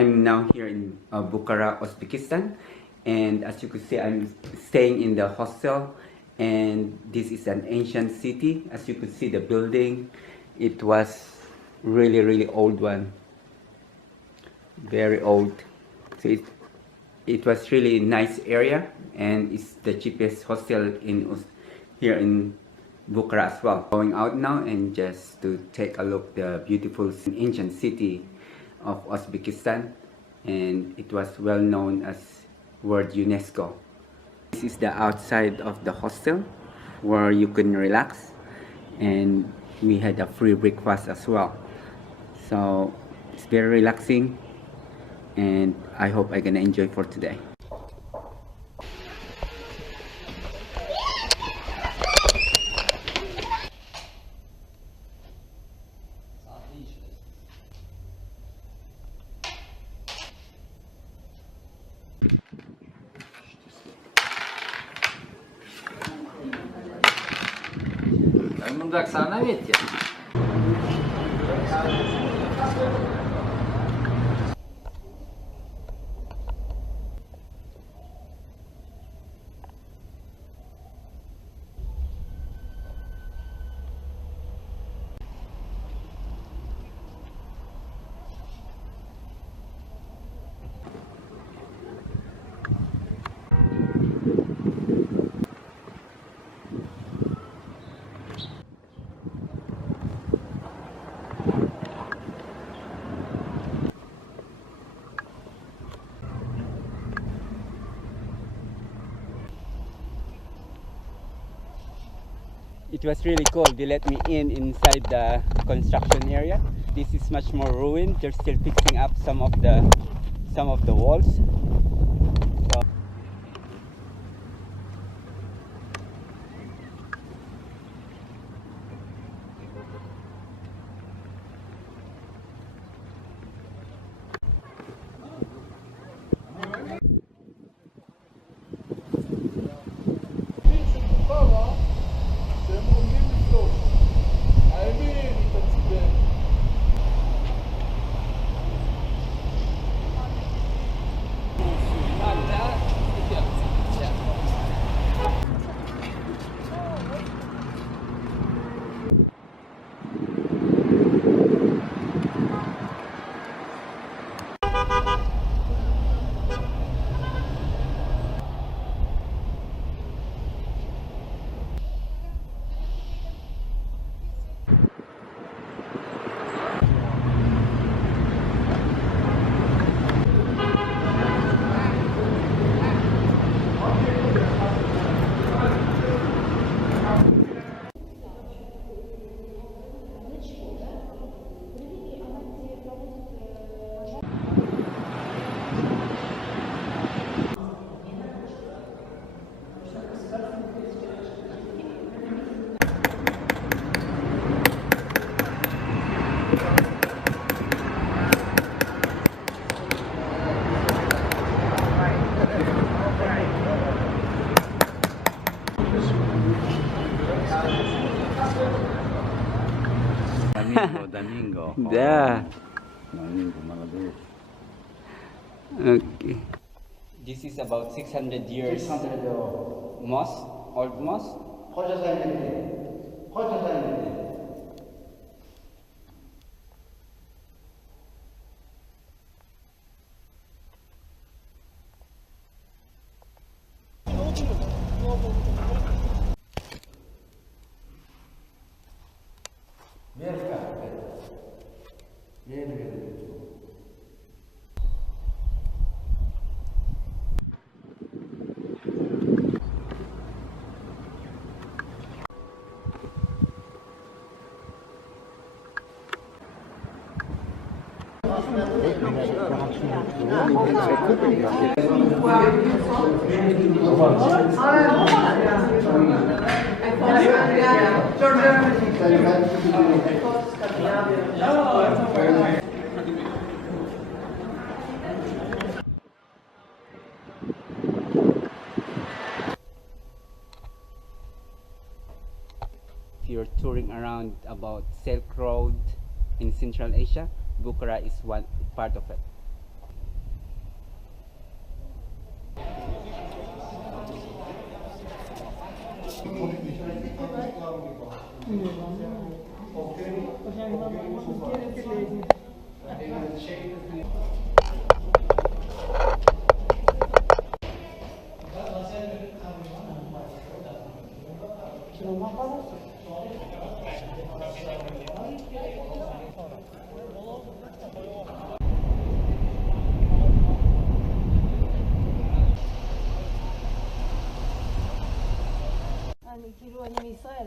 I'm now here in Bukhara, Uzbekistan, and as you could see, I'm staying in the hostel, and this is an ancient city. As you could see, the building, it was really old one, very old. So it was really nice area, and it's the cheapest hostel here in Bukhara as well. Going out now and just to take a look the beautiful ancient city of Uzbekistan, and it was well known as World UNESCO. This is the outside of the hostel where you can relax, and we had a free breakfast as well. So it's very relaxing, and I hope I'm gonna enjoy for today. Mındak sana vet ya. It was really cool. They let me inside the construction area. This is much more ruined. They're still fixing up some of the walls. So Domingo. yeah. Domingo, молодец. Okay. This is about 600 years mosque, old mosque. If you're touring around about Silk Road in Central Asia, Bukhara is one part of it.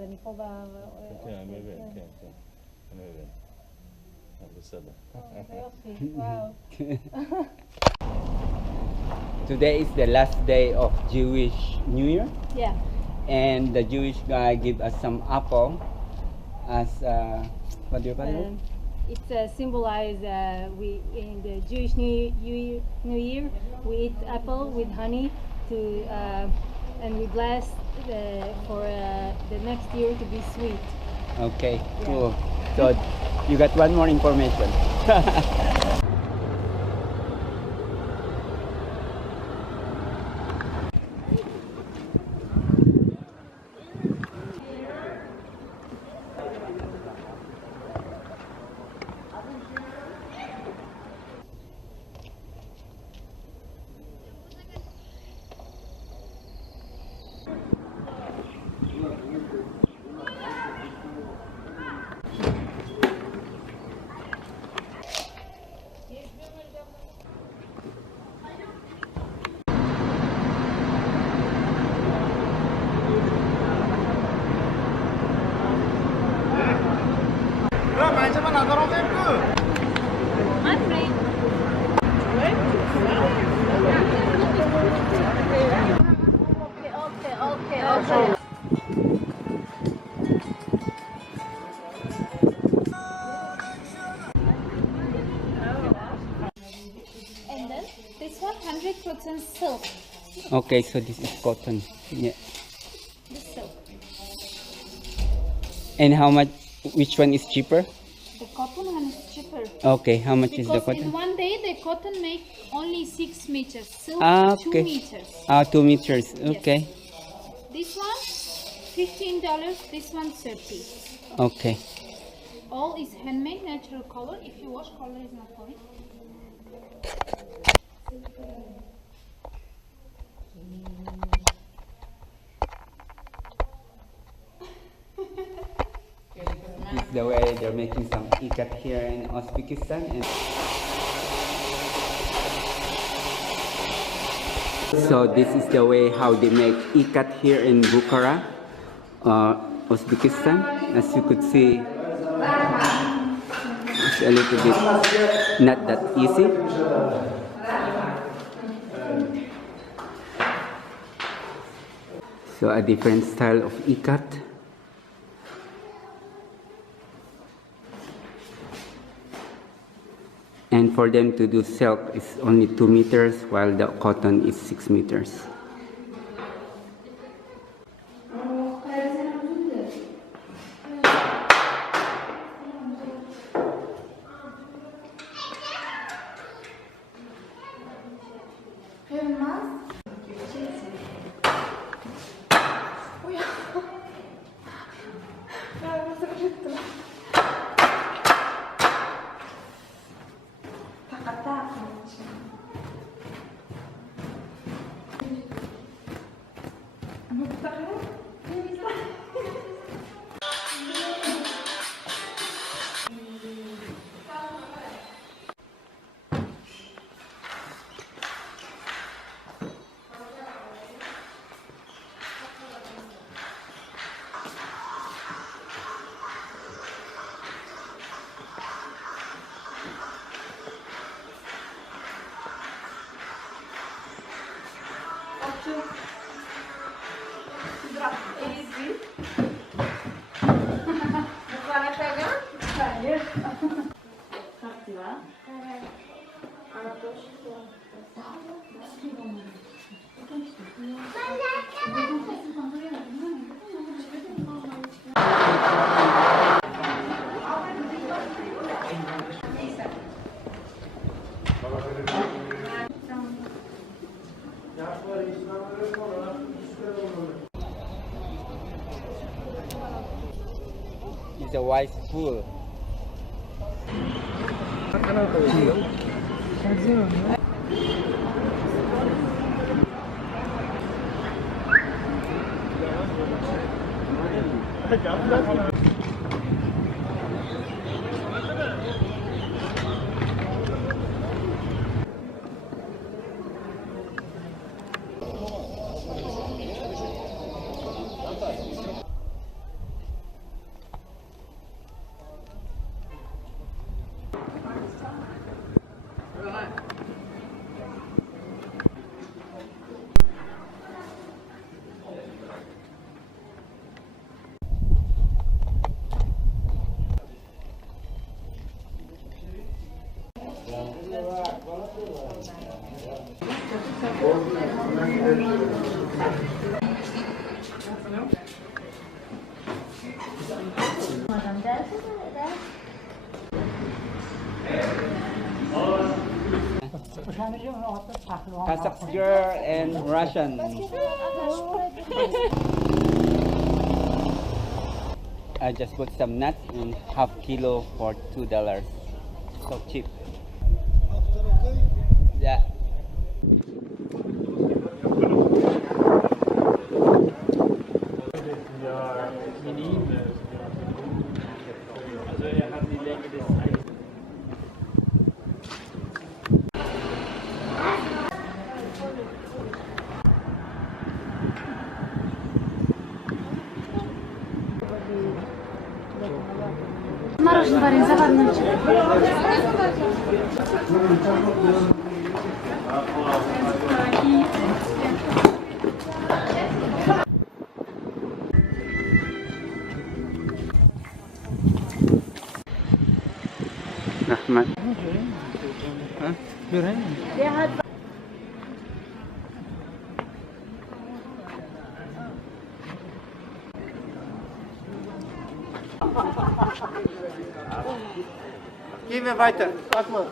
그냥 매매 그냥 매매 비싸다. Wow. Today is the last day of Jewish New Year, Yeah. and the Jewish guy give us some apple as what do you call it? It symbolize we in the Jewish New Year we eat apple with honey to and we bless for the next year to be sweet. Okay, Yeah. cool. So you got one more information. My friend. Okay. And then this one 100% silk. Okay, so this is cotton. Yeah. This silk. And how much? Which one is cheaper? The cotton one is cheaper. Okay, how much is the Because in cotton? one day the cotton make only 6 meters. Silk Ah, 2 okay. meters. 2 meters. Okay. This one $15. This one 30. Okay. All is handmade, natural color. If you wash, color is not going. This is the way they're making some ikat here in Uzbekistan. And so this is the way how they make ikat here in Bukhara, Uzbekistan. As you could see, it's a little bit not that easy. So a different style of ikat. And for them to do silk is only 2 meters, while the cotton is 6 meters. It's a wise pool. Kazakh girl and Russian. I just bought some nuts in half kilo for $2. So cheap. Yeah. Мороженое заварное. Ahmad. Huh? Geh mir weiter. Sag mal.